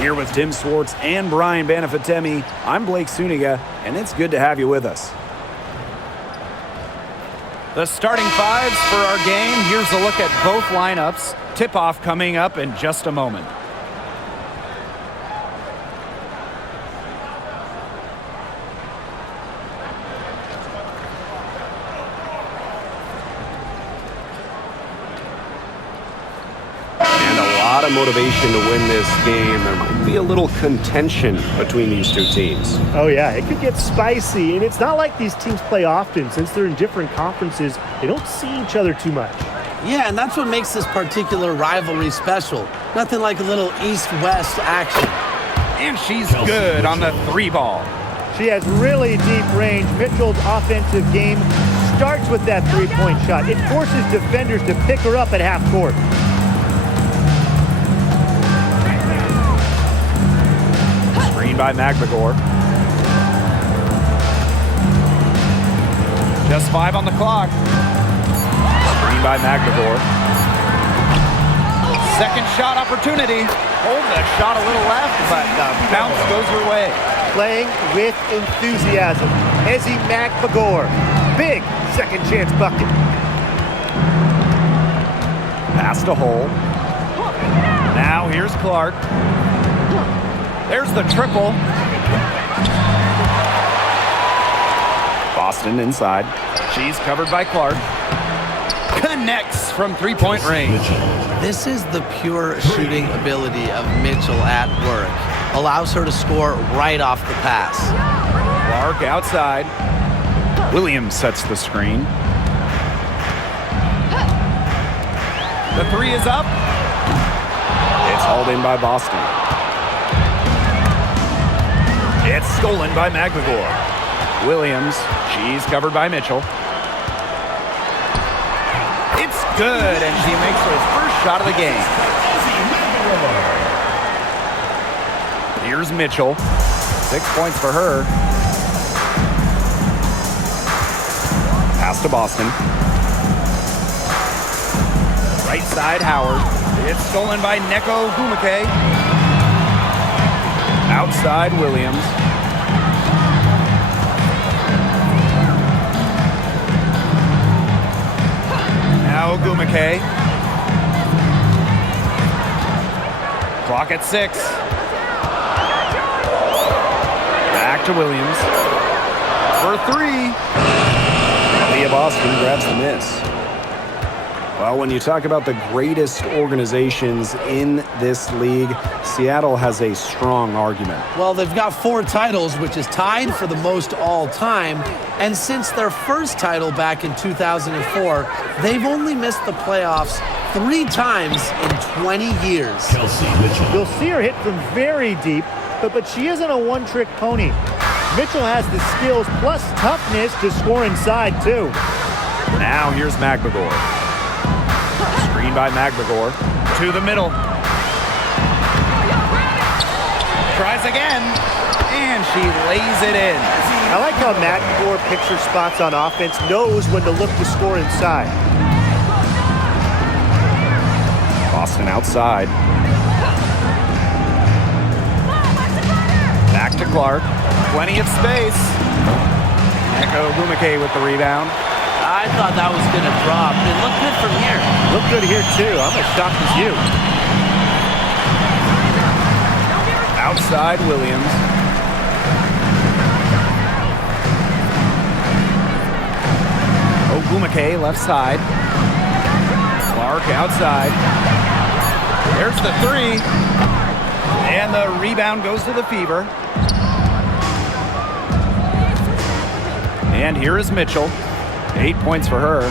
Here with Tim Swartz and Brian Banafitemi, I'm Blake Suniga, and it's good to have you with us. The starting fives for our game. Here's a look at both lineups. Tip-off coming up in just a moment. Motivation to win this game. There might be a little contention between these two teams. Oh yeah, it could get spicy, and it's not like these teams play often. Since they're in different conferences, they don't see each other too much. Yeah, and that's what makes this particular rivalry special. Nothing like a little east-west action. And she's good on the three ball. She has really deep range. Mitchell's offensive game starts with that three-point shot. It forces defenders to pick her up at half court. By McMagor. Just 5 on the clock. Screen by McMagor. Second shot opportunity. Hold the shot a little left, but the bounce goes her way. Playing with enthusiasm. Ezzy McMagor. Big second chance bucket. Pass to Hole. Now here's Clark. There's the triple. Boston inside. She's covered by Clark. Connects from three-point range. This is the pure shooting ability of Mitchell at work. Allows her to score right off the pass. Clark outside. Williams sets the screen. The three is up. It's hauled in by Boston. It's stolen by McMagor. Williams, she's covered by Mitchell. It's good, and she makes her first shot of the game. Here's Mitchell. 6 points for her. Pass to Boston. Right side, Howard. It's stolen by Neko Gumake. Outside, Williams. Now Gumake. Clock at 6. Back to Williams. For 3. Leah Boston grabs the miss. Well, when you talk about the greatest organizations in this league, Seattle has a strong argument. Well, they've got 4 titles, which is tied for the most all time. And since their first title back in 2004, they've only missed the playoffs 3 times in 20 years. You'll see her hit from very deep, but she isn't a one-trick pony. Mitchell has the skills plus toughness to score inside, too. Now here's McMagor. Screen by McMagor. To the middle. Tries again, and she lays it in. I like how McMagor picks her spots on offense, knows when to look to score inside. Boston outside. Back to Clark. Plenty of space. Neko Gumake with the rebound. I thought that was going to drop. It looked good from here. Looked good here, too. I'm as shocked as you. Outside, Williams. Gumake left side. Clark outside. There's the 3. And the rebound goes to the Fever. And here is Mitchell. 8 points for her.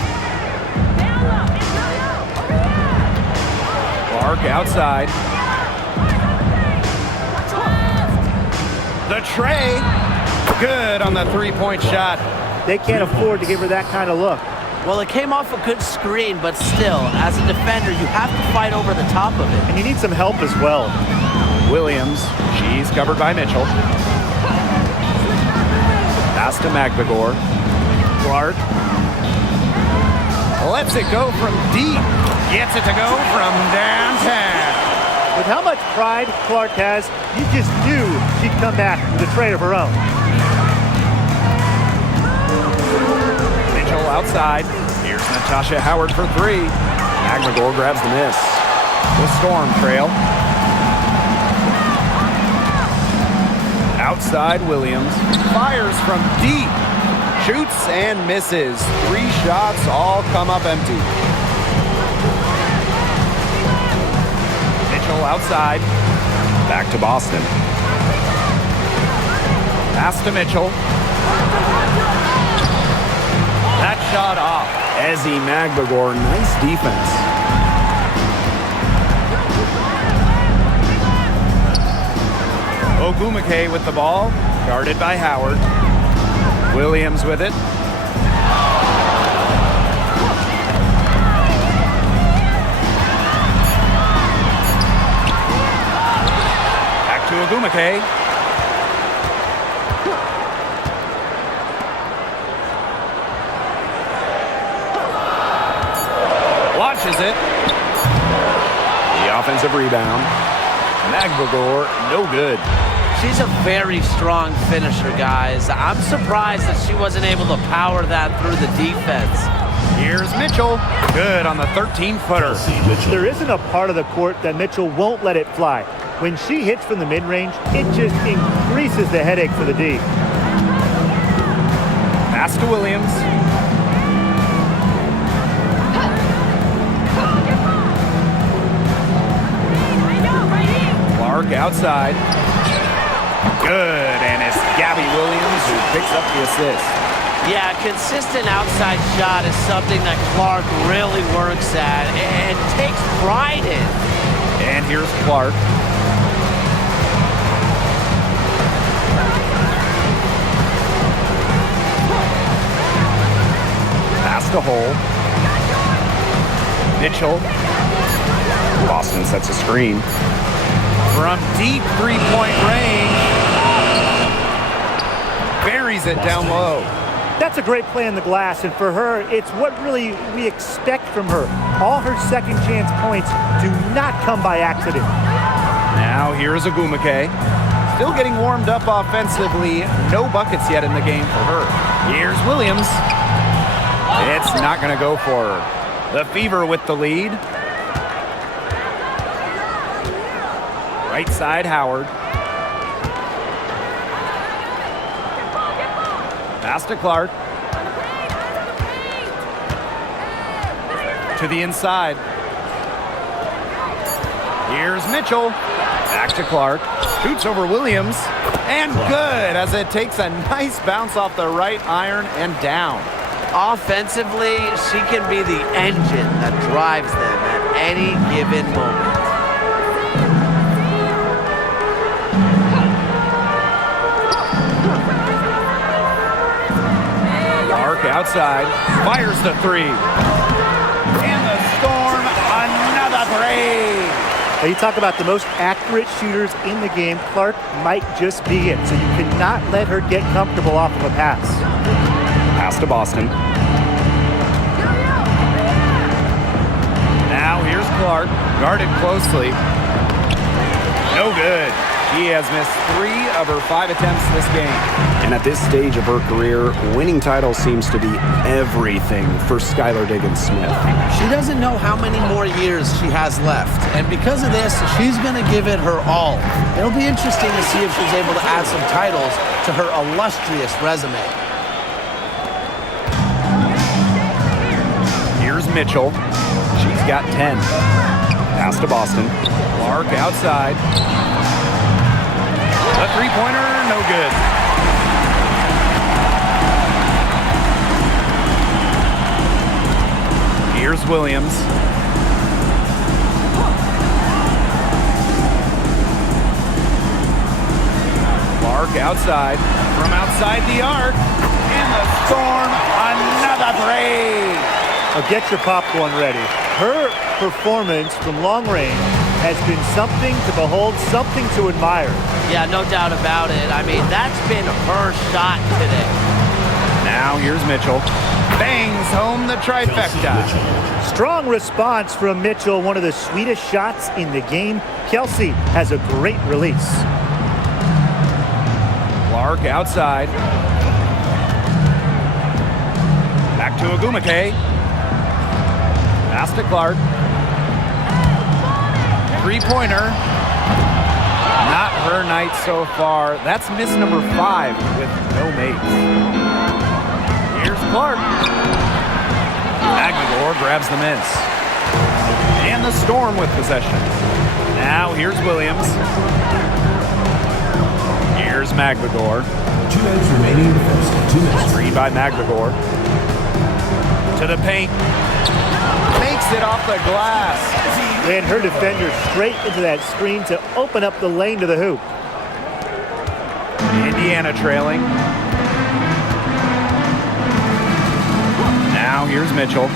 Clark outside. The tray. Good on the three-point shot. They can't afford to give her that kind of look. Well, it came off a good screen, but still, as a defender, you have to fight over the top of it. And you need some help as well. Williams, she's covered by Mitchell. Pass to McMagor. Clark. Lets it go from deep. Gets it to go from downtown. With how much pride Clark has, you just knew she'd come back with a tray of her own. Mitchell outside. Here's Natasha Howard for three. McGregor grabs the miss. The Storm trail. Outside Williams. Fires from deep. Shoots and misses. 3 shots all come up empty. Mitchell outside. Back to Boston. Pass to Mitchell. That shot off. Ezzy McGregor, nice defense. Ogumake with the ball. Guarded by Howard. Williams with it. Back to Ogumake. Launches it. The offensive rebound. McGregor, no good. She's a very strong finisher, guys. I'm surprised that she wasn't able to power that through the defense. Here's Mitchell. Good on the 13-footer. There isn't a part of the court that Mitchell won't let it fly. When she hits from the mid-range, it just increases the headache for the D. Pass to Williams. Clark outside. Good, and it's Gabby Williams who picks up the assist. Yeah, consistent outside shot is something that Clark really works at and takes pride in. And here's Clark. Pass to Hole. Mitchell. Boston sets a screen. From deep three-point range. Buries it down low. That's a great play on the glass, and for her, it's what really we expect from her. All her second chance points do not come by accident. Now here's Ogumake. Still getting warmed up offensively. No buckets yet in the game for her. Here's Williams. It's not going to go for her. The Fever with the lead. Right side, Howard. Pass to Clark. To the inside. Here's Mitchell. Back to Clark. Shoots over Williams. And good as it takes a nice bounce off the right iron and down. Offensively, she can be the engine that drives them at any given moment. Clark outside, fires the three. And the Storm, another three. Now you talk about the most accurate shooters in the game. Clark might just be it, so you cannot let her get comfortable off of a pass. Pass to Boston. Now here's Clark, guarded closely. No good. She has missed 3 of her 5 attempts this game. And at this stage of her career, winning titles seems to be everything for Skylar Diggins-Smith. She doesn't know how many more years she has left, and because of this, she's going to give it her all. It'll be interesting to see if she's able to add some titles to her illustrious resume. Here's Mitchell. She's got 10. Pass to Boston. Clark outside. A three-pointer, no good. Here's Williams. Clark outside. From outside the arc. And the Storm, another three. Now get your popcorn ready. Her performance from long range has been something to behold, something to admire. Yeah, no doubt about it. I mean, that's been her shot today. Now here's Mitchell. Bangs home the trifecta. Strong response from Mitchell, one of the sweetest shots in the game. Kelsey has a great release. Clark outside. Back to Agumake. Pass to Clark. Three-pointer. Not her night so far. That's miss number 5 with no mates. Here's Clark. Magdagor grabs the miss. And the Storm with possession. Now here's Williams. Here's Magdagor. 2 minutes remaining in the first. 2 minutes. Screen by Magdagor. To the paint. Makes it off the glass. And her defender straight into that screen to open up the lane to the hoop. Indiana trailing. Now here's Mitchell.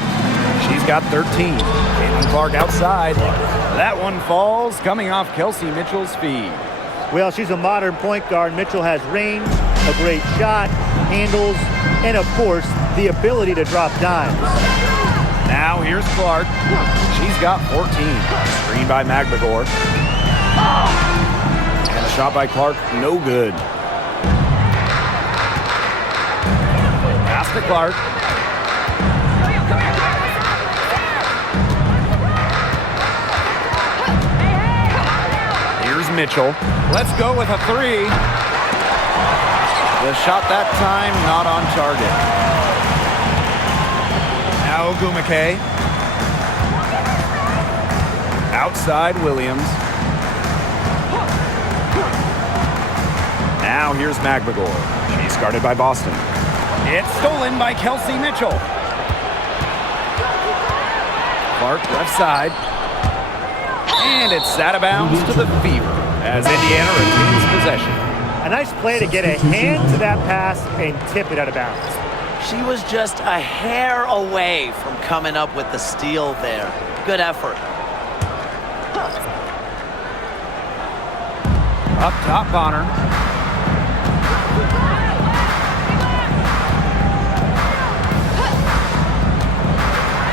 She's got 13. Caitlin Clark outside. That one falls, coming off Kelsey Mitchell's feed. Well, she's a modern point guard. Mitchell has range, a great shot, handles, and of course, the ability to drop dimes. Now here's Clark. She's got 14. Screen by Magdagor. And a shot by Clark, no good. Pass to Clark. Here's Mitchell. Let's go with a 3. The shot that time not on target. Now Agumake. Outside Williams. Now here's Magdagor. She's guarded by Boston. It's stolen by Kelsey Mitchell. Clark left side. And it's out of bounds to the Fever as Indiana retains possession. A nice play to get a hand to that pass and tip it out of bounds. She was just a hair away from coming up with the steal there. Good effort. Up top, Bonner.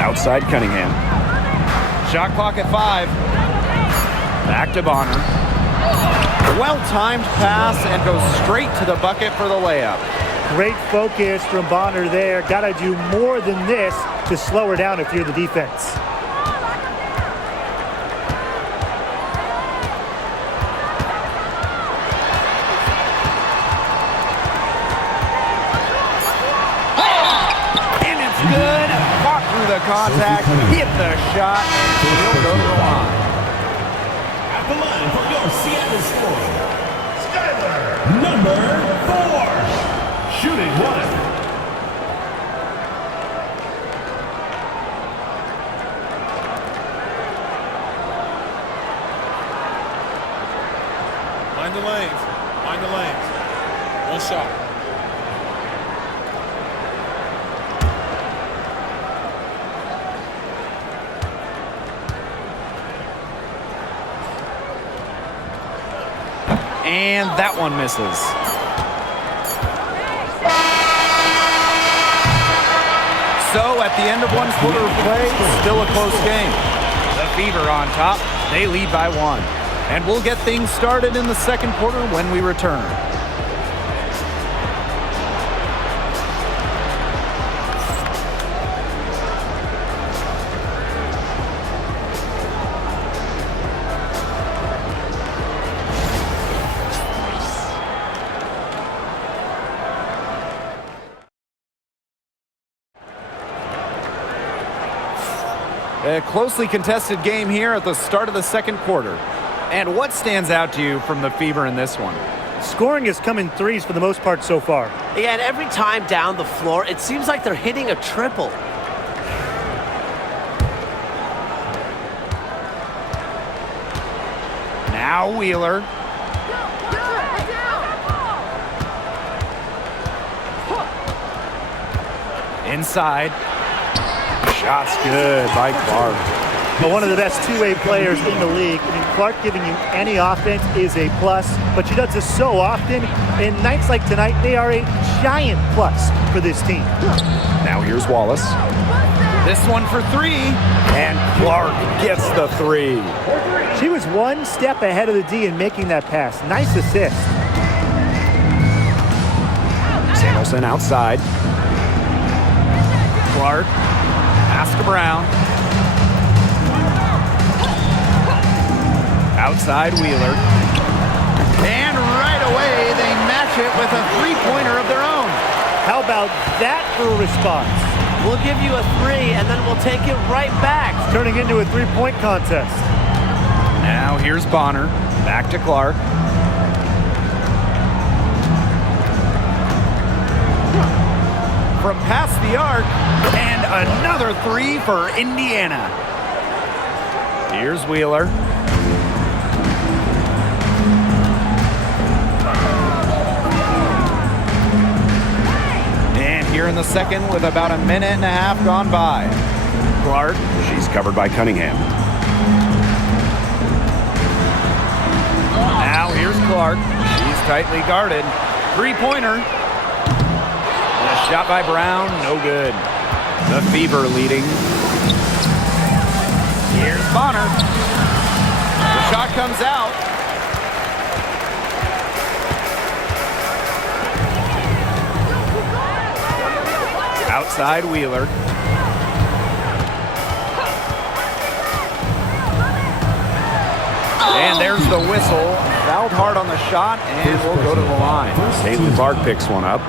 Outside Cunningham. Shot clock at 5. Back to Bonner. Well-timed pass and goes straight to the bucket for the layup. Great focus from Bonner there. Got to do more than this to slow her down if you're the defense. And it's good. Fought through the contact, hit the shot, and he'll go to the line. At the line for your Seattle scoring, Skyler, number 4. Shooting 1. Mind the lanes. Mind the lanes. One shot. And that one misses. So at the end of one quarter of play, still a close game. The Fever on top. They lead by 1. And we'll get things started in the second quarter when we return. A closely contested game here at the start of the second quarter. And what stands out to you from the Fever in this one? Scoring has come in threes for the most part so far. Yeah, and every time down the floor, it seems like they're hitting a triple. Now Wheeler. Inside. Shot's good by Clark. But one of the best two-way players in the league. I mean, Clark giving you any offense is a plus, but she does this so often. And nights like tonight, they are a giant plus for this team. Now here's Wallace. This one for three. And Clark gets the three. She was one step ahead of the D in making that pass. Nice assist. Samuelson outside. Clark. Pass to Brown. Outside Wheeler. And right away, they match it with a three-pointer of their own. How about that for a response? We'll give you a three, and then we'll take it right back. It's turning into a three-point contest. Now here's Bonner. Back to Clark. From past the arc, and another three for Indiana. Here's Wheeler. And here in the second with about a minute and a half gone by. Clark. She's covered by Cunningham. Now here's Clark. She's tightly guarded. Three-pointer. Shot by Brown, no good. The Fever leading. Here's Bonner. The shot comes out. Outside Wheeler. And there's the whistle. Fouled hard on the shot, and we'll go to the line. Caitlin picks one up.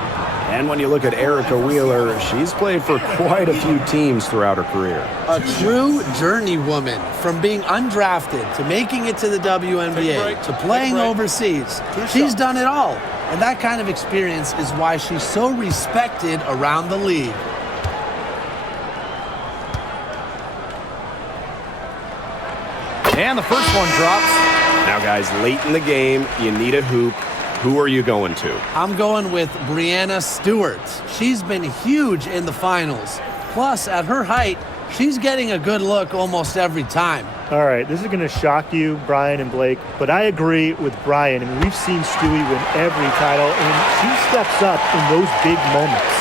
And when you look at Erica Wheeler, she's played for quite a few teams throughout her career. A true journeywoman, from being undrafted to making it to the WNBA to playing overseas. She's done it all. And that kind of experience is why she's so respected around the league. And the first one drops. Now, guys, late in the game, you need a hoop. Who are you going to? I'm going with Brianna Stewart. She's been huge in the finals. Plus, at her height, she's getting a good look almost every time. All right, this is going to shock you, Brian and Blake, but I agree with Brian. I mean, we've seen Stewie win every title, and she steps up in those big moments.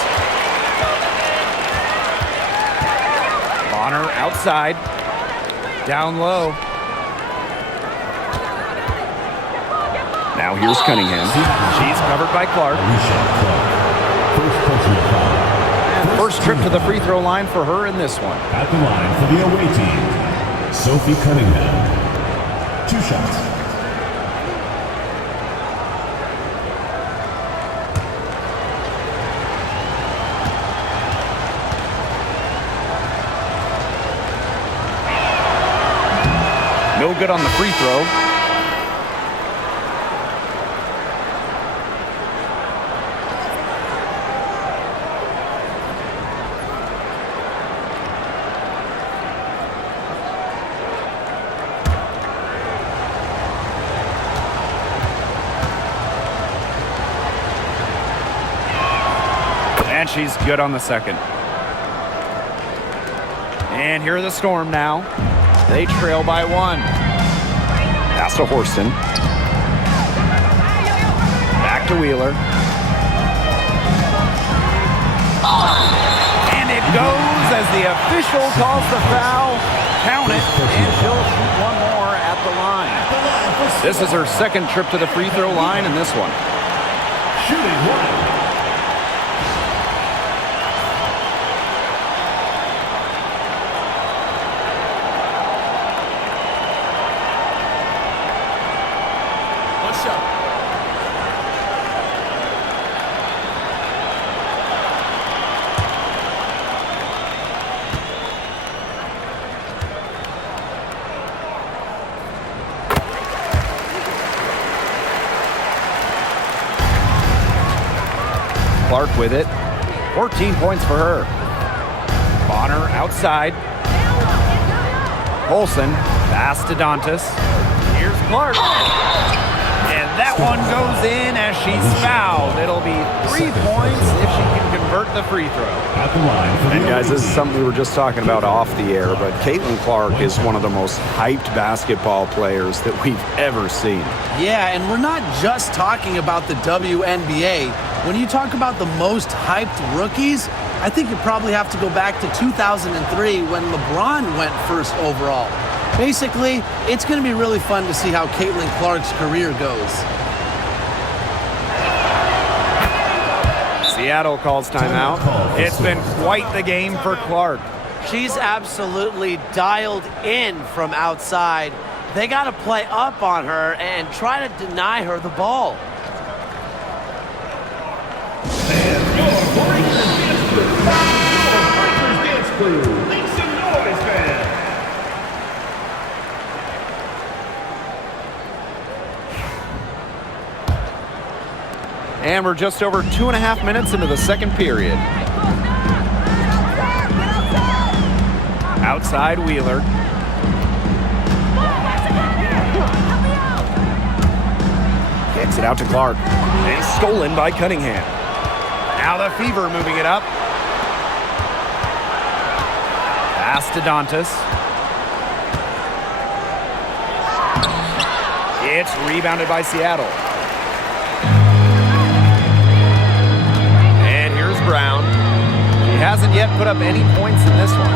Bonner outside. Down low. Now here's Cunningham. She's covered by Clark. First trip to the free throw line for her in this one. At the line for the away team, Sophie Cunningham. 2 shots. No good on the free throw. And she's good on the second. And here are the Storm now. They trail by 1. Pass to Horston. Back to Wheeler. And it goes as the official calls the foul. Count it, and she'll shoot one more at the line. This is her second trip to the free throw line in this one. Shooting 1. Clark with it. 14 points for her. Bonner outside. Olsen, pass to Dantas. Here's Clark. And That one goes in as she's fouled. It'll be 3 points if she can convert the free throw. At the line for the And guys, this is team. something we were just talking about off the air, but Caitlin Clark is one of the most hyped basketball players that we've ever seen. Yeah, and we're not just talking about the WNBA. When you talk about the most hyped rookies, I think you probably have to go back to 2003 when LeBron went first overall. Basically, it's going to be really fun to see how Caitlin Clark's career goes. Seattle calls timeout. It's been quite the game for Clark. She's absolutely dialed in from outside. They got to play up on her and try to deny her the ball. And we're just over 2.5 minutes into the second period. Outside Wheeler. Kicks it out to Clark. And stolen by Cunningham. Now the Fever moving it up. Pass to Dantas. It's rebounded by Seattle. And here's Brown. She hasn't yet put up any points in this one.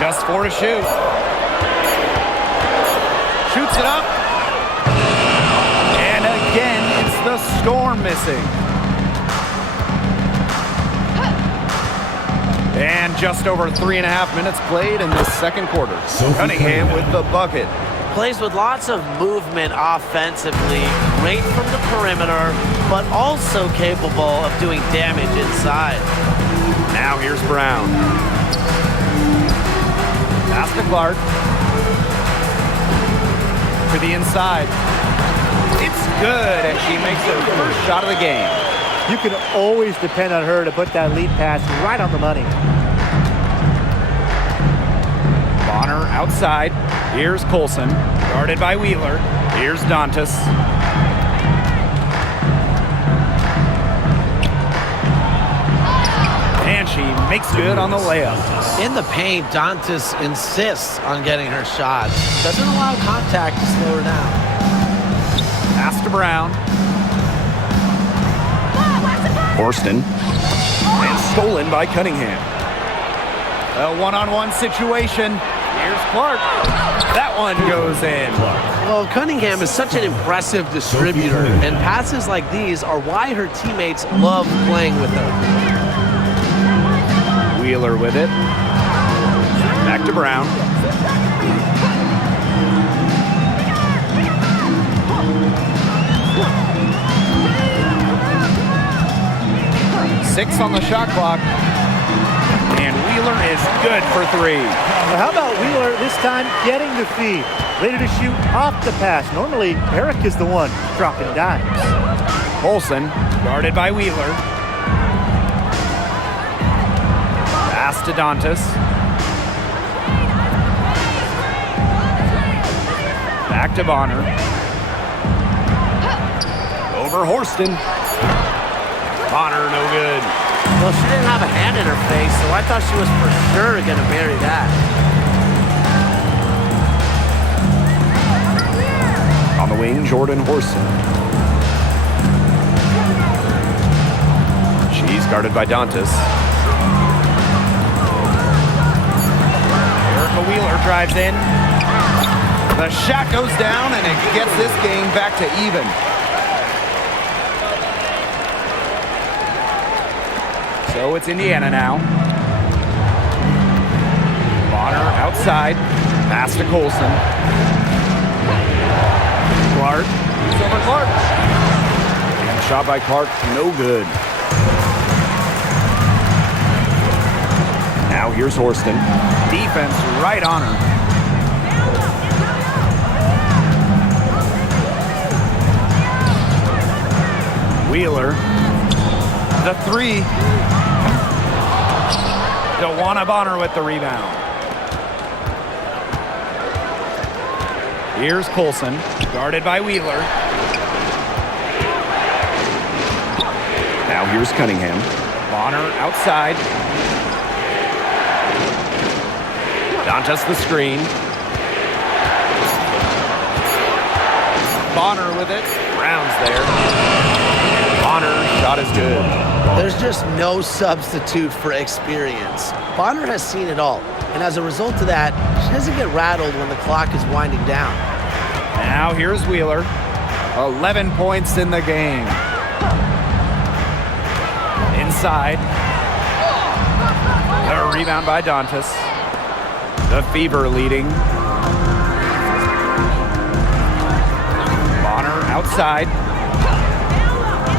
Just 4 to shoot. Shoots it up. And again, it's the Storm missing. And just over 3.5 minutes played in this second quarter. Cunningham with the bucket. Plays with lots of movement offensively, great from the perimeter, but also capable of doing damage inside. Now here's Brown. Pass to Clark. To the inside. It's good, and she makes her first shot of the game. You can always depend on her to put that lead pass right on the money. Bonner outside. Here's Colson. Guarded by Wheeler. Here's Dantas. And she makes good on the layup. In the paint, Dantas insists on getting her shots. Doesn't allow contact to slow her down. Pass to Brown. Horston. And stolen by Cunningham. A one-on-one situation. Here's Clark. That one goes in. Well, Cunningham is such an impressive distributor, and passes like these are why her teammates love playing with her. Wheeler with it. Back to Brown. Six on the shot clock. And Wheeler is good for 3. Now, how about Wheeler this time getting the feed? Ready to shoot off the pass. Normally, Eric is the one dropping dimes. Olsen, guarded by Wheeler. Pass to Dantas. Back to Bonner. Over Horston. Bonner, no good. Well, she didn't have a hand in her face, so I thought she was for sure going to bury that. On the wing, Jordan Horston. She's guarded by Dantas. Erica Wheeler drives in. The shot goes down, and it gets this game back to even. So it's Indiana now. Bonner outside. Pass to Colson. Clark. It's over Clark. And shot by Clark, no good. Now here's Horston. Defense right on her. Wheeler. The 3. DeWanna Bonner with the rebound. Here's Colson, guarded by Wheeler. Now here's Cunningham. Bonner outside. Dantas the screen. Bonner with it. Brown's there. Bonner shot is good. There's just no substitute for experience. Bonner has seen it all, and as a result of that, she doesn't get rattled when the clock is winding down. Now here's Wheeler. 11 points in the game. Inside. A rebound by Dantas. The Fever leading. Bonner outside.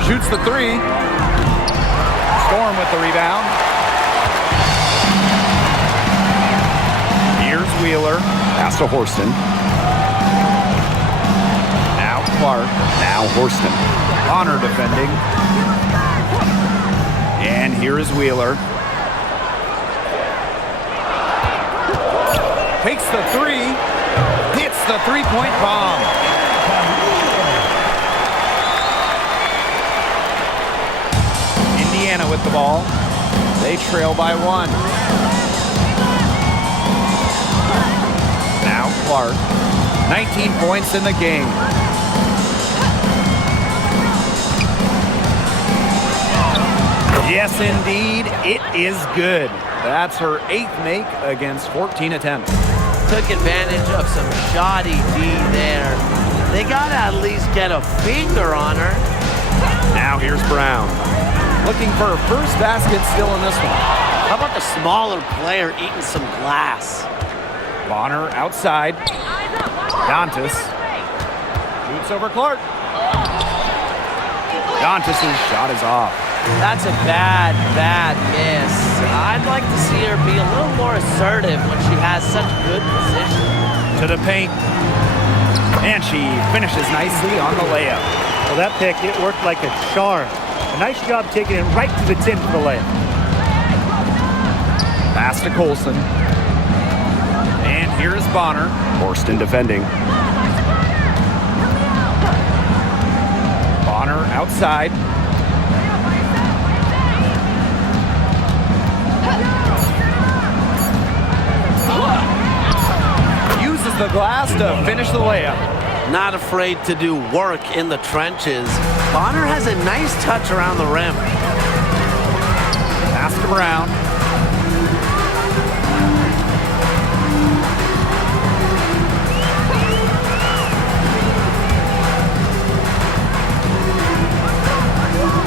Shoots the three. Storm with the rebound. Here's Wheeler. Pass to Horston. Now Clark. Now Horston. Bonner defending. And here is Wheeler. Takes the three. Hits the three-point bomb. Indiana with the ball. They trail by one. Now Clark. 19 points in the game. Yes, indeed, it is good. That's her 8th make against 14 attempts. Took advantage of some shoddy D there. They got to at least get a finger on her. Now here's Brown. Looking for her first basket still in this one. How about the smaller player eating some glass? Bonner outside. Dantas. Shoots over Clark. Dantas' shot is off. That's a bad, bad miss. I'd like to see her be a little more assertive when she has such good position. To the paint. And she finishes nicely on the layup. Well, that pick, it worked like a charm. A nice job taking it right to the tin for the layup. Pass to Colson. And here's Bonner. Horston defending. Bonner outside. Uses the glass to finish the layup. Not afraid to do work in the trenches. Bonner has a nice touch around the rim. Pass to Brown.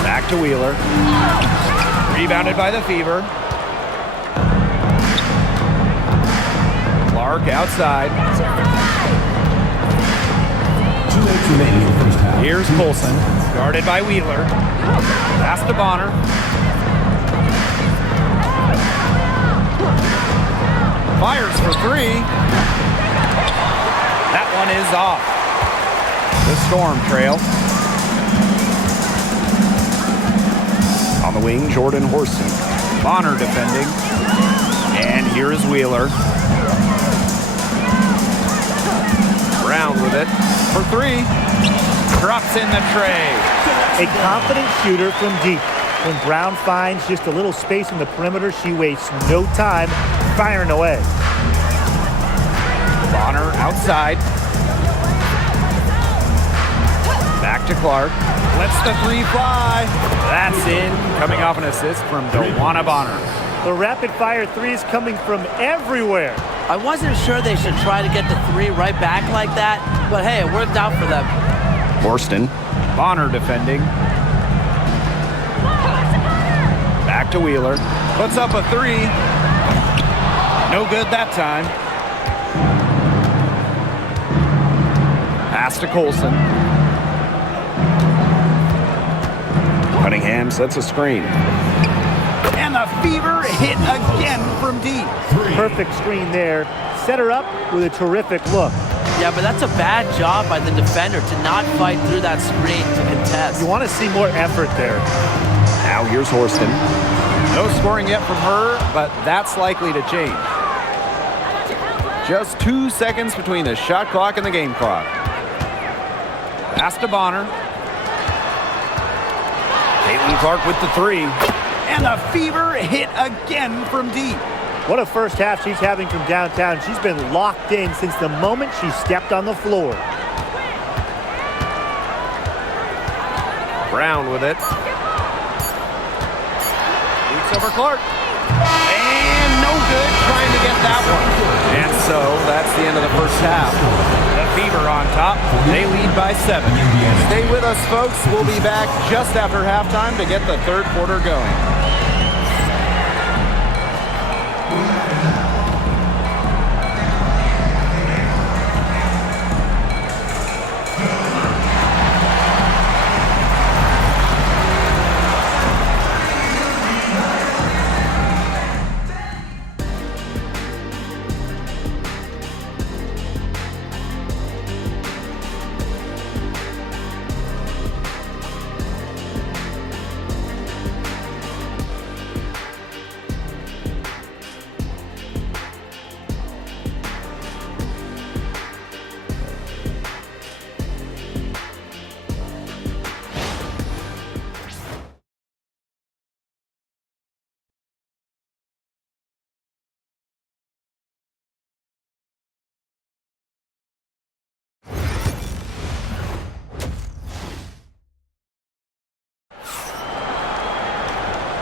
Back to Wheeler. Rebounded by the Fever. Clark outside. 2:08 remaining in the first half. Here's Colson, guarded by Wheeler. Pass to Bonner. Fires for three. That one is off. The Storm trail. On the wing, Jordan Horston. Bonner defending. And here is Wheeler. Brown with it for three. Drops in the tray. A confident shooter from deep. When Brown finds just a little space in the perimeter, she wastes no time firing away. Bonner outside. Back to Clark. Lets the three fly. That's in. Coming off an assist from DeWanna Bonner. The rapid-fire threes coming from everywhere. I wasn't sure they should try to get the three right back like that, but hey, it worked out for them. Horston. Bonner defending. Back to Wheeler. Puts up a three. No good that time. Pass to Colson. Cunningham sets a screen. And the Fever hit again from deep. Perfect screen there. Set her up with a terrific look. Yeah, but that's a bad job by the defender to not fight through that screen to contest. You want to see more effort there. Now here's Horston. No scoring yet from her, but that's likely to change. Just 2 seconds between the shot clock and the game clock. Pass to Bonner. Caitlin Clark with the three. And the fever hit again from deep. What a first half she's having from downtown. She's been locked in since the moment she stepped on the floor. Brown with it. Boots over Clark. And no good trying to get that one. And so that's the end of the first half. The Fever on top. They lead by 7. Stay with us, folks. We'll be back just after halftime to get the third quarter going.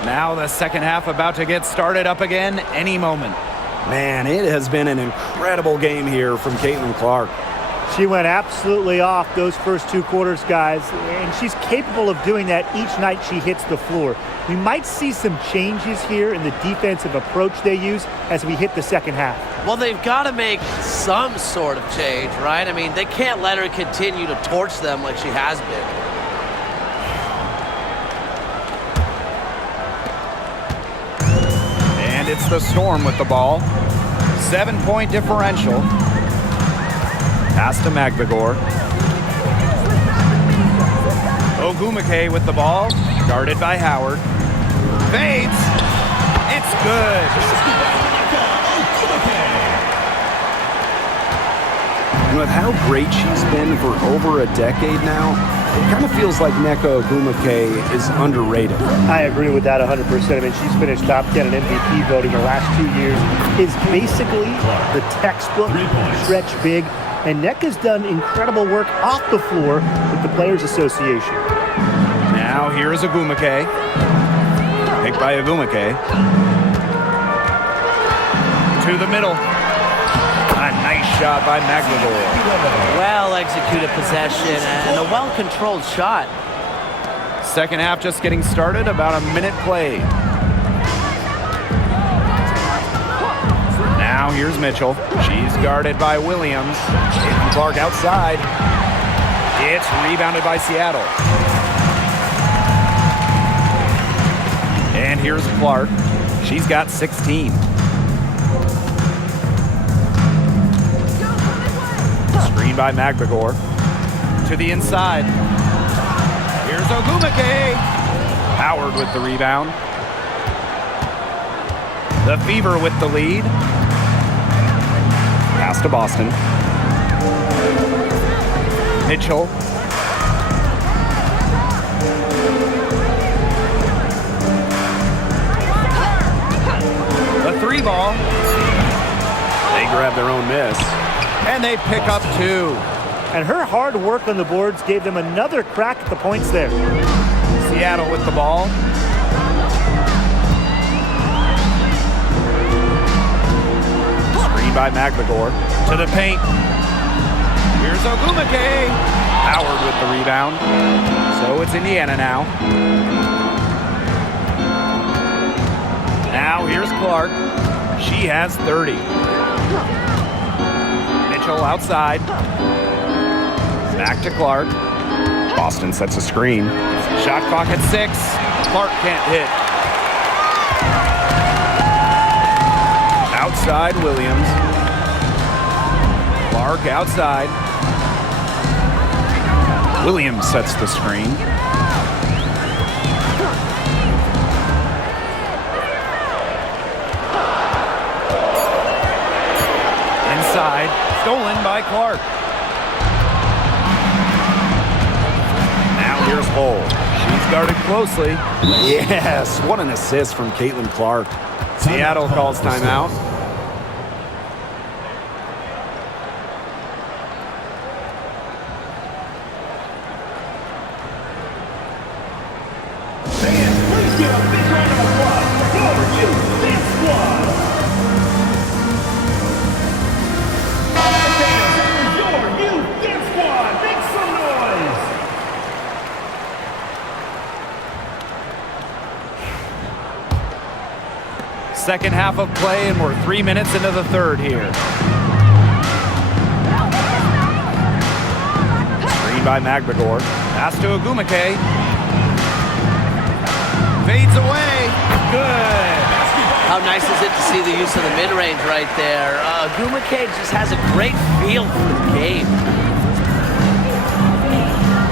Now the second half about to get started up again any moment. Man, it has been an incredible game here from Caitlin Clark. She went absolutely off those first 2 quarters, guys, and she's capable of doing that each night she hits the floor. We might see some changes here in the defensive approach they use as we hit the second half. Well, they've got to make some sort of change, right? I mean, they can't let her continue to torch them like she has been. It's the Storm with the ball. 7-point differential. Pass to Magdagor. Ogumake with the ball. Guarded by Howard. Fades. It's good. And with how great she's been for over a decade now, it kind of feels like Nneka Ogumake is underrated. I agree with that 100%. I mean, she's finished top 10 in MVP voting the last 2 years. Is basically the textbook stretch big. And Nneka's done incredible work off the floor with the Players Association. Now here's Ogumake. Picked by Ogumake. To the middle. A nice shot by Magdagor. Well-executed possession and a well-controlled shot. Second half just getting started, about a minute played. Now here's Mitchell. She's guarded by Williams. Caitlin Clark outside. It's rebounded by Seattle. And here's Clark. She's got 16. Screen by Magdagor. To the inside. Here's Ogumake. Howard with the rebound. The Fever with the lead. Pass to Boston. Mitchell. The 3 ball. They grab their own miss. And they pick up 2. And her hard work on the boards gave them another crack at the points there. Seattle with the ball. Screen by Magdagor. To the paint. Here's Ogumake. Howard with the rebound. So it's Indiana now. Now here's Clark. She has 30. Mitchell outside. Back to Clark. Boston sets a screen. Shot clock at 6. Clark can't hit. Outside Williams. Clark outside. Williams sets the screen. by Clark. Now here's Hull. She's guarded closely. Yes, what an assist from Caitlin Clark. Seattle calls timeout. Second half of play, and we're 3 minutes into the third here. Screen by Magbagor. Pass to Agumake. Fades away. Good. How nice is it to see the use of the mid-range right there? Agumake just has a great feel for the game.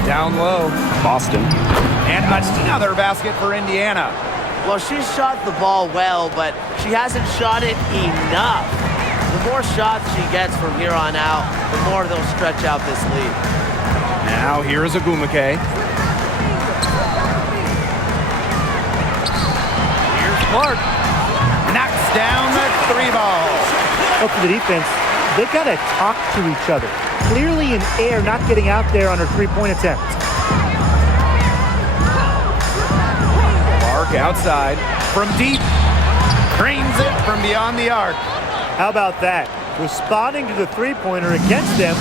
Down low. Boston. And another basket for Indiana. Well, she shot the ball well, but she hasn't shot it enough. The more shots she gets from here on out, the more they'll stretch out this lead. Now here's Agumake. Here's Clark. Knocks down the three ball. Up to the defense, they got to talk to each other. Clearly in air, not getting out there on her three-point attempt. Clark outside from deep. Cranes it from beyond the arc. How about that? Responding to the three-pointer against them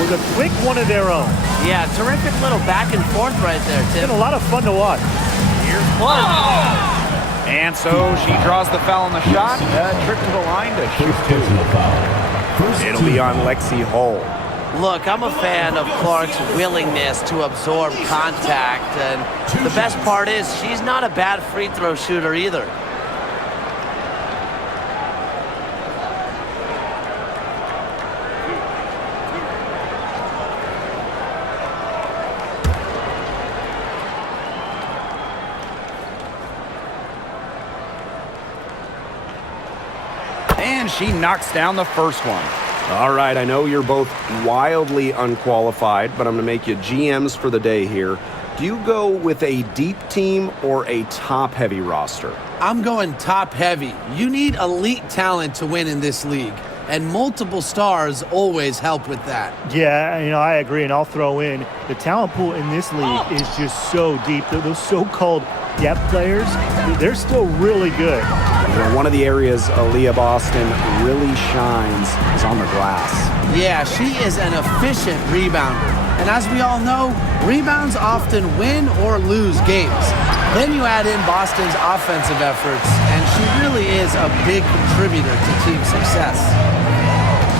with a quick one of their own. Yeah, terrific little back and forth right there, It's Tim. been a lot of fun to watch. Here's Clark. And so she draws the foul on the shot. Trip to the line to shoot two. It'll be on Lexi Hull. Look, I'm a fan of Clark's willingness to absorb contact, and the best part is she's not a bad free throw shooter either. And she knocks down the first one. All right, I know you're both wildly unqualified, but I'm going to make you GMs for the day here. Do you go with a deep team or a top-heavy roster? I'm going top heavy. You need elite talent to win in this league, and multiple stars always help with that. Yeah, I agree, and I'll throw in the talent pool in this league is just so deep. Those so-called depth players, they're still really good. One of the areas Aaliyah Boston really shines is on the glass. Yeah, she is an efficient rebounder. And as we all know, rebounds often win or lose games. Then you add in Boston's offensive efforts, and she really is a big contributor to team success.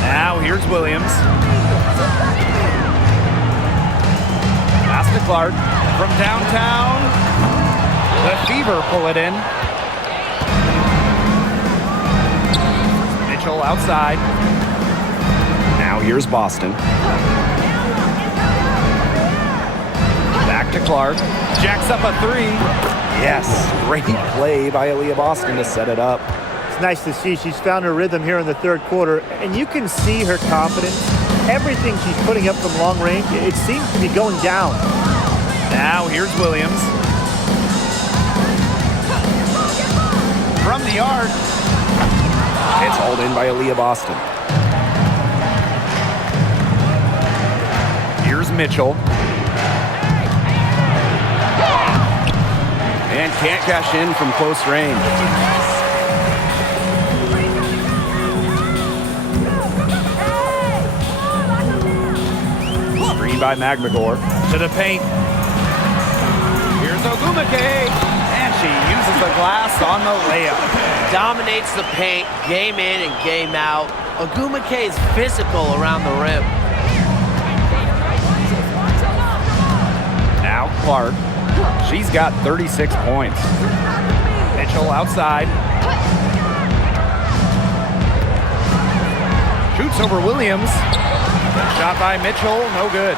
Now here's Williams. Pass to Clark from downtown. The Fever pull it in. Mitchell outside. Now here's Boston. Back to Clark. Jacks up a three. Yes, great play by Aaliyah Boston to set it up. It's nice to see she's found her rhythm here in the third quarter, and you can see her confidence. Everything she's putting up from long range, it seems to be going down. Now here's Williams. From the arc. It's hauled in by Aaliyah Boston. Here's Mitchell. And can't cash in from close range. Screen by Magbagor. To the paint. Here's Ogumake. And she uses the glass on the layup. Dominates the paint, game in and game out. Ogumake is physical around the rim. Now Clark. She's got 36 points. Mitchell outside. Shoots over Williams. Shot by Mitchell, no good.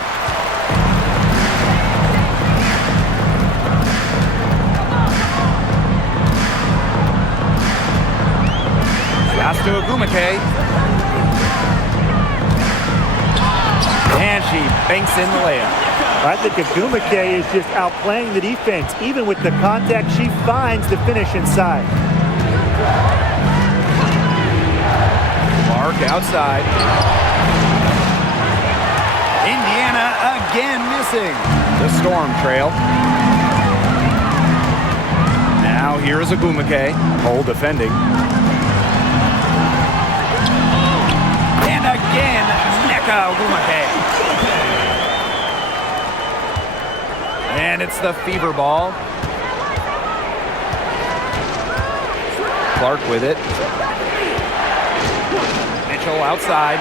Pass to Agumake. banks in the layup. I think Agumake is just outplaying the defense. Even with the contact, she finds the finish inside. Clark outside. Indiana again missing. The Storm trail. Now here is Agumake. Hole defending. And again, Nneka Agumake. And it's the fever ball. Clark with it. Mitchell outside.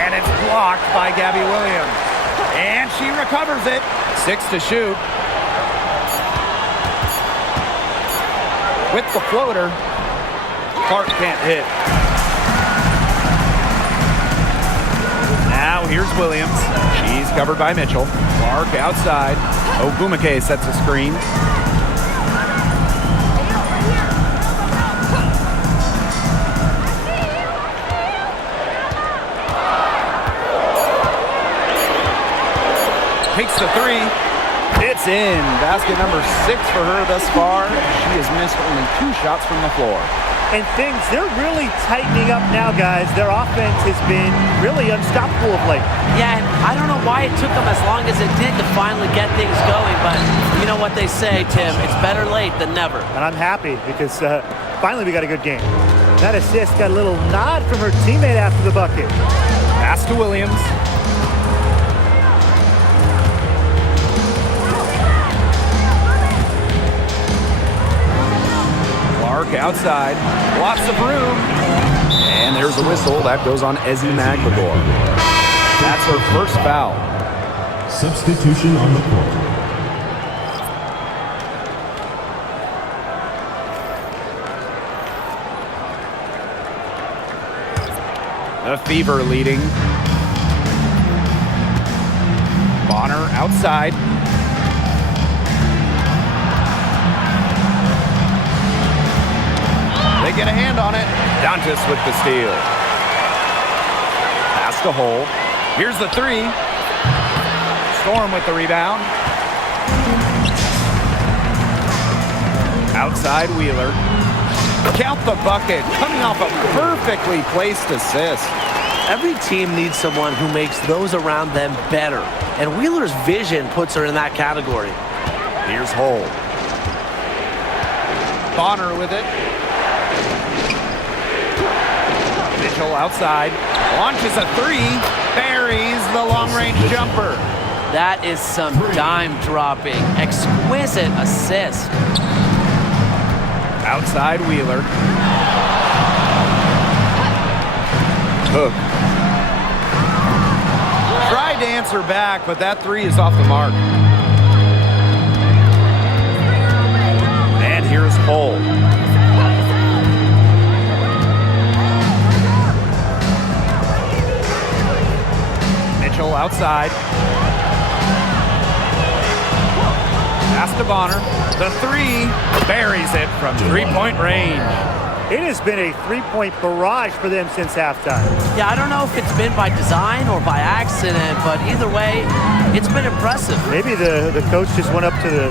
And it's blocked by Gabby Williams. And she recovers it. 6 to shoot. With the floater. Clark can't hit. Now here's Williams. She's covered by Mitchell. Clark outside. Ogumake sets a screen. Takes the three. It's in. Basket number 6 for her thus far. She has missed only 2 shots from the floor. And things, they're really tightening up now, guys. Their offense has been really unstoppable of late. Yeah, and I don't know why it took them as long as it did to finally get things going, but you know what they say, Tim, it's better late than never. And I'm happy because finally we got a good game. That assist got a little nod from her teammate after the bucket. Pass to Williams. Outside, lots of room, and there's a whistle. That goes on Ezzy Magbagor. That's her first foul. Substitution on the court. The Fever leading. Bonner outside. They get a hand on it. Dantas with the steal. Pass to Hole. Here's the three. Storm with the rebound. Outside Wheeler. Count the bucket. Coming off a perfectly placed assist. Every team needs someone who makes those around them better. And Wheeler's vision puts her in that category. Here's Hole. Bonner with it. Mitchell outside, launches a three, buries the long-range jumper. That is some dime-dropping, exquisite assist. Outside Wheeler. Hook. Tried to answer back, but that three is off the mark. And here's Hole. Outside. Pass to Bonner. The three buries it from three-point range. It has been a three-point barrage for them since halftime. Yeah, I don't know if it's been by design or by accident, but either way, it's been impressive. Maybe the coach just went up to the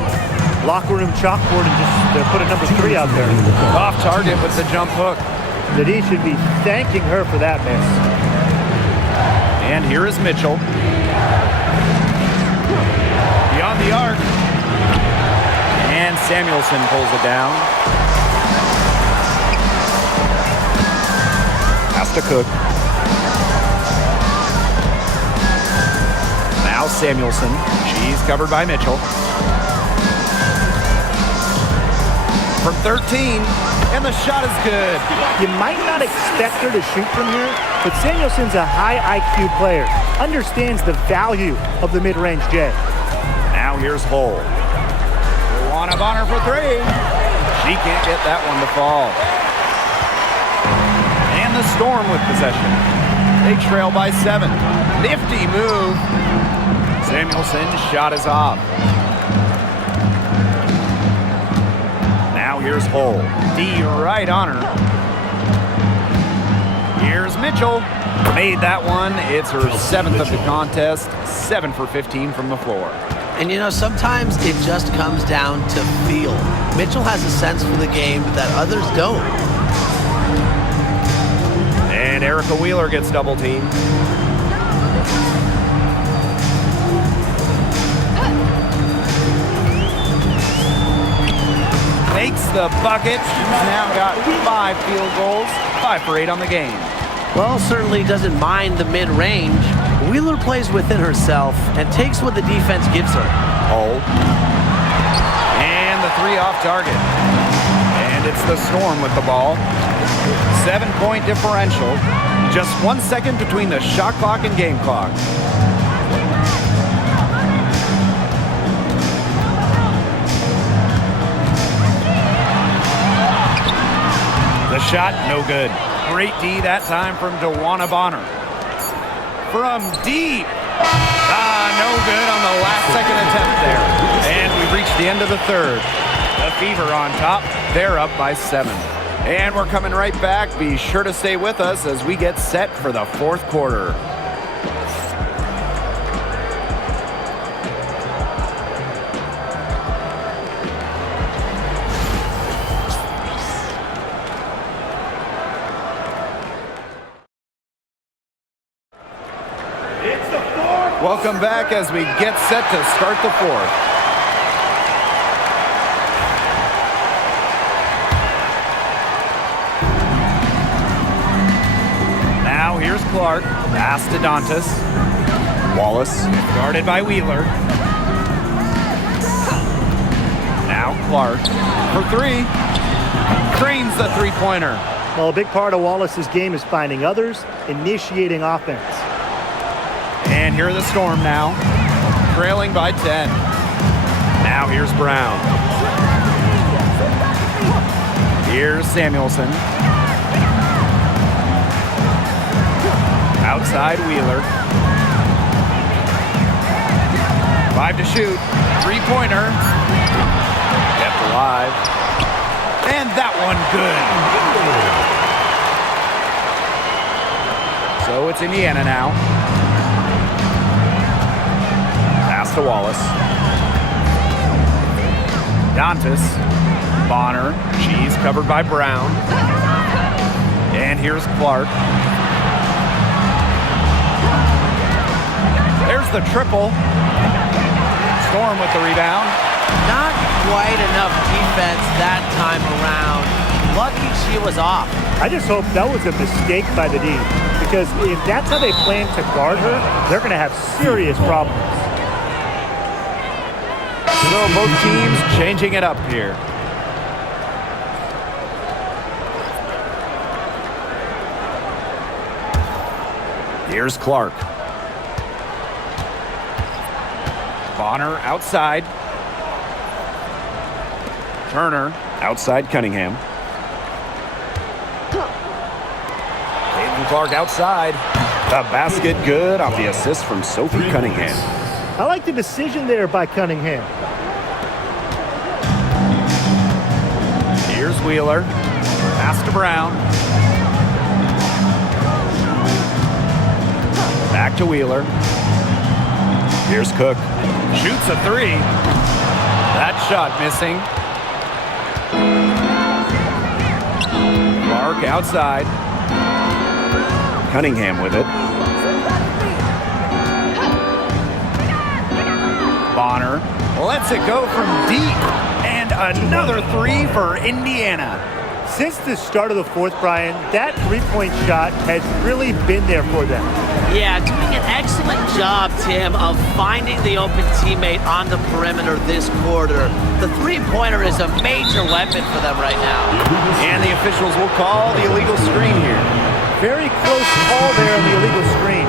locker room chalkboard and just put a number 3 out there. Off target with the jump hook. That he should be thanking her for that miss. And here is Mitchell. Beyond the arc. And Samuelson pulls it down. Pass to Cook. Now Samuelson. She's covered by Mitchell. From 13. And the shot is good. You might not expect her to shoot from here, but Samuelson's a high IQ player. Understands the value of the mid-range J. Now here's Hole. Luana Bonner for three. She can't get that one to fall. And the Storm with possession. They trail by 7. Nifty move. Samuelson's shot is off. Now here's Hole. D right on her. Here's Mitchell. Made that one. It's her 7th of the contest. 7 for 15 from the floor. And you know, sometimes it just comes down to feel. Mitchell has a sense for the game that others don't. And Erica Wheeler gets double teamed. Makes the bucket. She's now got 5 field goals, 5 for 8 on the game. Well, certainly doesn't mind the mid-range. Wheeler plays within herself and takes what the defense gives her. Hold. And the 3 off target. And it's the Storm with the ball. 7-point differential. Just 1 second between the shot clock and game clock. The shot, no good. Great D that time from DeWanna Bonner. From deep. No good on the last second attempt there. And we've reached the end of the third. The Fever on top. They're up by 7. And we're coming right back. Be sure to stay with us as we get set for the 4th quarter. Welcome back as we get set to start the 4th. Now here's Clark. Pass to Dantas. Wallace. Guarded by Wheeler. Now Clark for 3. Drains the 3-pointer. Well, a big part of Wallace's game is finding others, initiating offense. And here are the Storm now, trailing by 10. Now here's Brown. Here's Samuelson. Outside Wheeler. 5 to shoot. 3-pointer. Kept alive. And that one good. So it's Indiana now. Pass to Wallace. Dantas. Bonner. She's covered by Brown. And here's Clark. There's the triple. Storm with the rebound. Not quite enough defense that time around. Lucky she was off. I just hope that was a mistake by the D, because if that's how they plan to guard her, they're going to have serious problems. So both teams changing it up here. Here's Clark. Bonner outside. Turner outside Cunningham. Caitlin Clark outside. The basket good off the assist from Sophie Cunningham. I like the decision there by Cunningham. Here's Wheeler. Pass to Brown. Back to Wheeler. Here's Cook. Shoots a 3. That shot missing. Clark outside. Cunningham with it. Bonner lets it go from deep. And another 3 for Indiana. Since the start of the 4th, Brian, that 3-point shot has really been there for them. Yeah, doing an excellent job, Tim, of finding the open teammate on the perimeter this quarter. The 3-pointer is a major weapon for them right now. And the officials will call the illegal screen here. Very close call there on the illegal screen.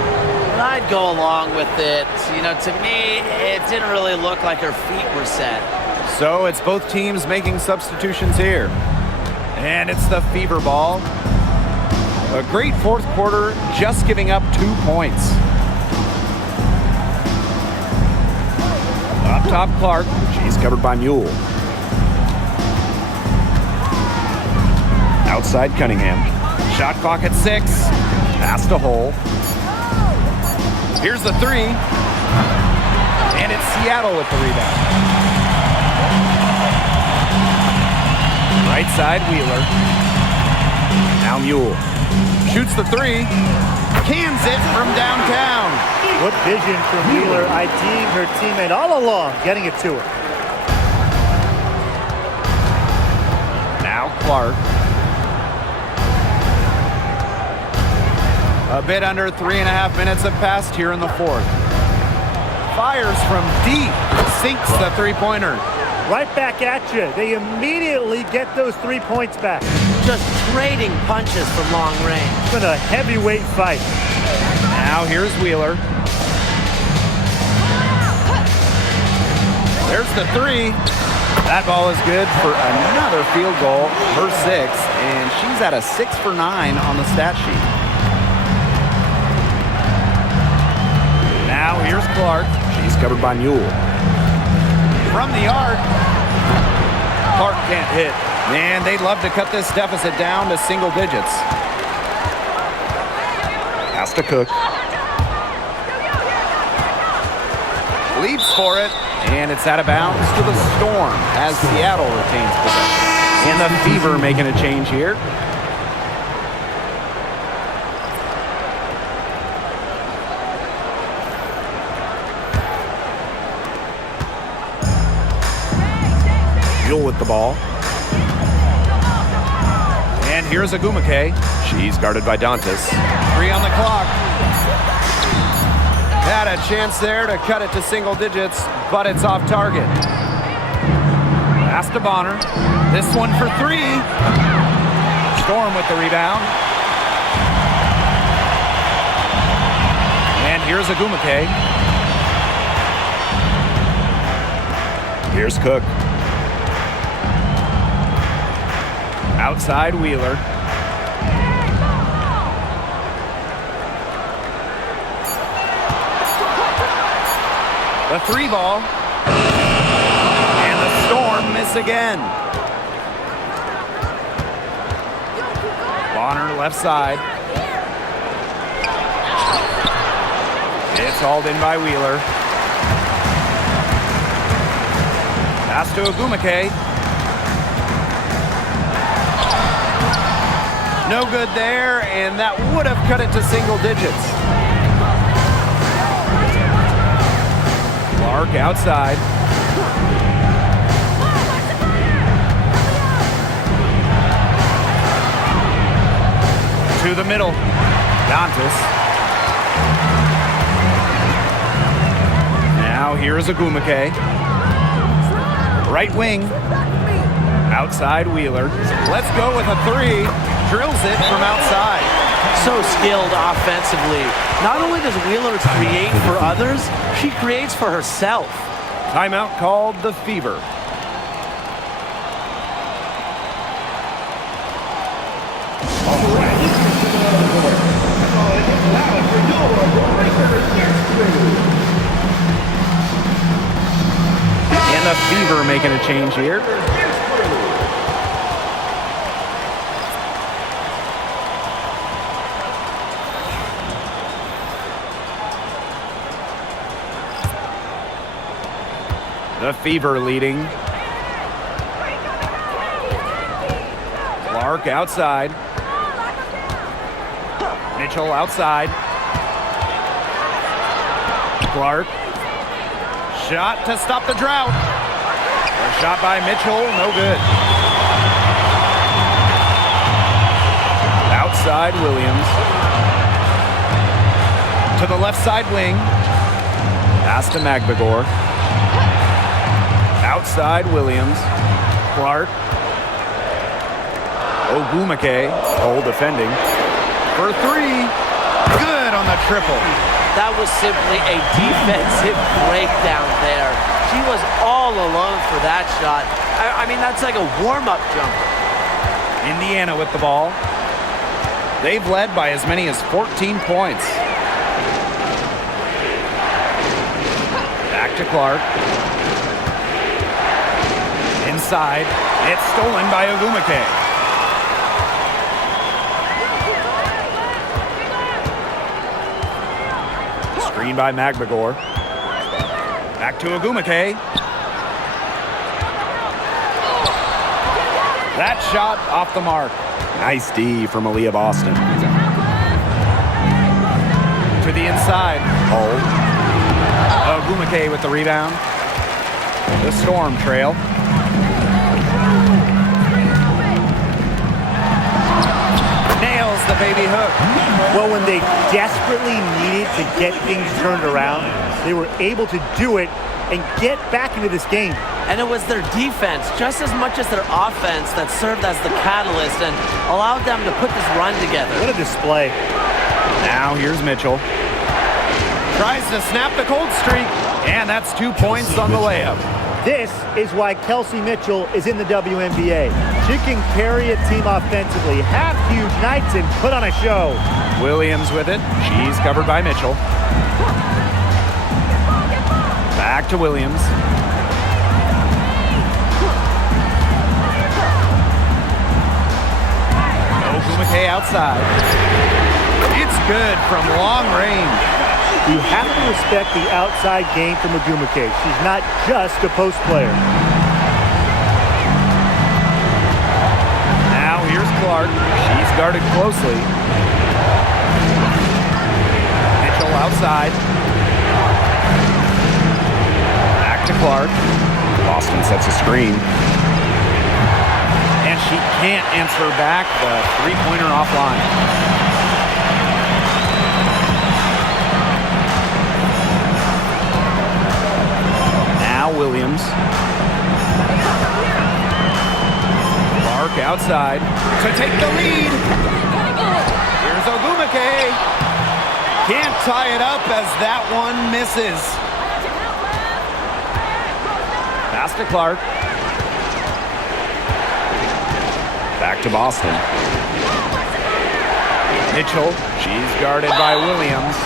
And I'd go along with it. You know, to me, it didn't really look like her feet were set. So it's both teams making substitutions here. And it's the Fever ball. A great 4th quarter, just giving up 2 points. Up top, Clark. She's covered by Mule. Outside Cunningham. Shot clock at 6. Pass to Hole. Here's the three. And it's Seattle with the rebound. Right side, Wheeler. Now Mule. Shoots the three. Cans it from downtown. What vision from Wheeler, IDing her teammate all along, getting it to her. Now Clark. A bit under 3.5 minutes have passed here in the fourth. Fires from deep. Sinks the three-pointer. Right back at you. They immediately get those 3 points back. Just trading punches from long range. It's been a heavyweight fight. Now here's Wheeler. There's the three. That ball is good for another field goal, her sixth, and she's at a 6 for 9 on the stat sheet. Now here's Clark. She's covered by Mule. From the arc. Clark can't hit. Man, they'd love to cut this deficit down to single digits. Has to Cook. Leaps for it, and it's out of bounds to the Storm as Seattle retains possession. And the Fever making a change here. Mule with the ball. And here's Agumake. She's guarded by Dantas. 3 on the clock. Had a chance there to cut it to single digits, but it's off target. Pass to Bonner. This one for 3. Storm with the rebound. And here's Agumake. Here's Cook. Outside Wheeler. The 3 ball. And the Storm miss again. Bonner left side. It's hauled in by Wheeler. Pass to Agumake. No good there, and that would have cut it to single digits. Clark outside. To the middle. Dantas. Now here's Agumake. Right wing. Outside Wheeler. Let's go with a 3. Drills it from outside. So skilled offensively. Not only does Wheeler create for others, she creates for herself. Timeout called the Fever. And the Fever making a change here. The Fever leading. Clark outside. Mitchell outside. Clark. Shot to stop the drought. A shot by Mitchell, no good. Outside Williams. To the left side wing. Pass to Magbagor. Outside Williams. Clark. Ogumake. Hole defending. For 3. Good on the triple. That was simply a defensive breakdown there. She was all alone for that shot. I mean, that's like a warm-up jumper. Indiana with the ball. They've led by as many as 14 points. Back to Clark. Inside. It's stolen by Ogumake. Screen by Magbagor. Back to Agumake. That shot off the mark. Nice D from Aaliyah Boston. To the inside. Agumake with the rebound. The Storm trail. Nails the baby hook. Well, when they desperately needed to get things turned around, they were able to do it and get back into this game. And it was their defense, just as much as their offense, that served as the catalyst and allowed them to put this run together. What a display. Now here's Mitchell. Tries to snap the cold streak, and that's 2 points on the layup. This is why Kelsey Mitchell is in the WNBA. She can carry a team offensively, have huge nights, and put on a show. Williams with it. She's covered by Mitchell. Back to Williams. Ogumake outside. It's good from long range. You have to respect the outside game from Agumake. She's not just a post player. Now here's Clark. She's guarded closely. Mitchell outside. Back to Clark. Boston sets a screen. And she can't answer back the three-pointer offline. Williams. Clark outside to take the lead. Here's Ogumake. Can't tie it up as that one misses. Pass to Clark. Back to Boston. Mitchell. She's guarded by Williams.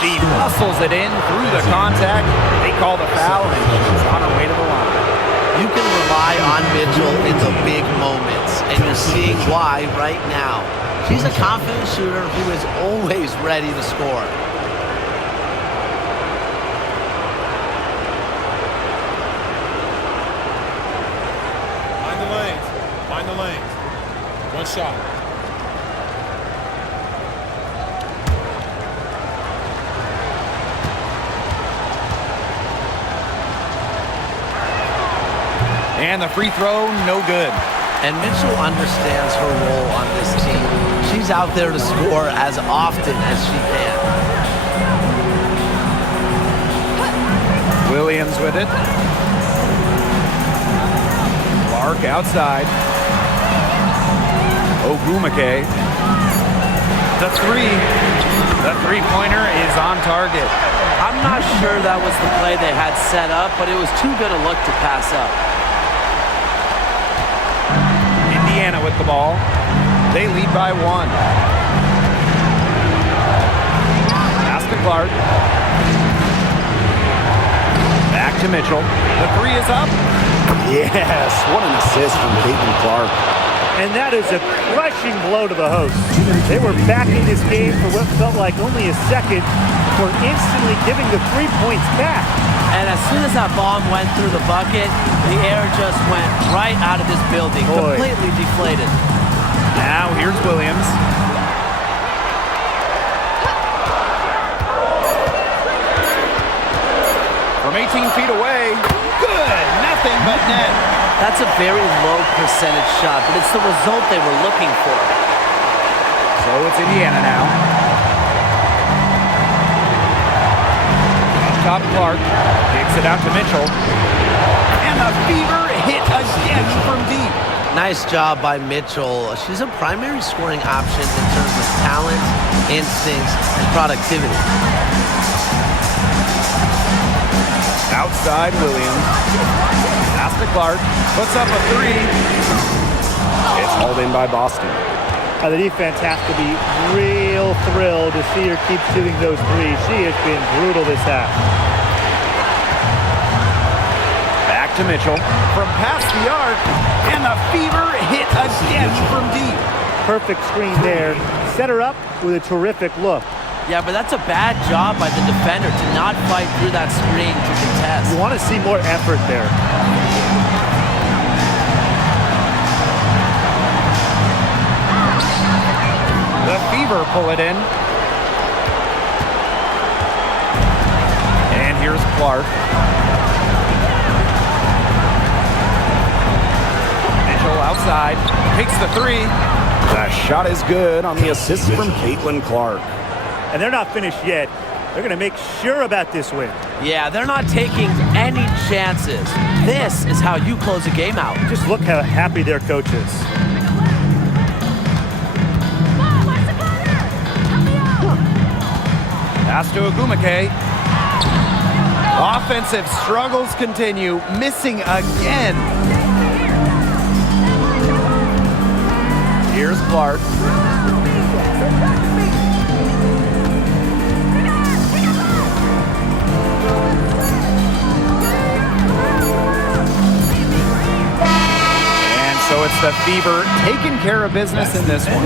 She muscles it in through the contact. They call the foul, and she's on her way to the line. You can rely on Mitchell in the big moments, and you're seeing why right now. She's a confident shooter who is always ready to score. Find the lanes. Find the lanes. One shot. And the free throw, no good. And Mitchell understands her role on this team. She's out there to score as often as she can. Williams with it. Clark outside. Ogumake. The three-pointer is on target. I'm not sure that was the play they had set up, but it was too good a look to pass up. Indiana with the ball. They lead by 1. Pass to Clark. Back to Mitchell. The three is up. Yes, what an assist from Caitlin Clark. And that is a crushing blow to the host. They were back in this game for what felt like only a second before instantly giving the 3 points back. And as soon as that bomb went through the bucket, the air just went right out of this building, completely deflated. Now here's Williams. From 18 feet away, good, nothing but net. That's a very low percentage shot, but it's the result they were looking for. So it's Indiana now. Up top, Clark kicks it out to Mitchell. And the fever hit again from deep. Nice job by Mitchell. She's a primary scoring option in terms of talent, instincts, and productivity. Outside Williams. Pass to Clark. Puts up a three. It's hauled in by Boston. The defense has to be real thrilled to see her keep shooting those threes. She has been brutal this half. Back to Mitchell. From past the arc. And the fever hit again from deep. Perfect screen there. Set her up with a terrific look. Yeah, but that's a bad job by the defender to not fight through that screen to contest. You want to see more effort there. The Fever pull it in. And here's Clark. Mitchell outside. Takes the three. That shot is good on the assist from Clark. And they're not finished yet. They're going to make sure about this win. Yeah, they're not taking any chances. This is how you close a game out. Just look how happy their coach is. Pass to Agumake. Offensive struggles continue. Missing again. Here's Clark. So it's the Fever taking care of business in this one.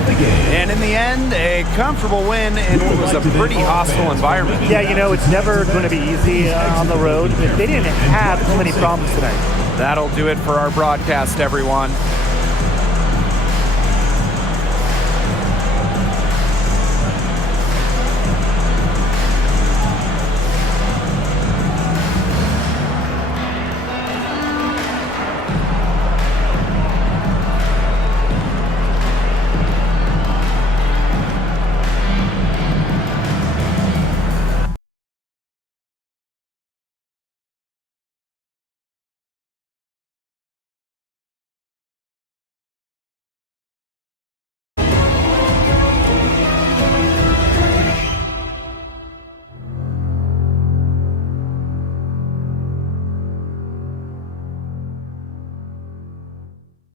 And in the end, a comfortable win in what was a pretty hostile environment. Yeah, you know, it's never going to be easy on the road. They didn't have too many problems tonight. That'll do it for our broadcast, everyone.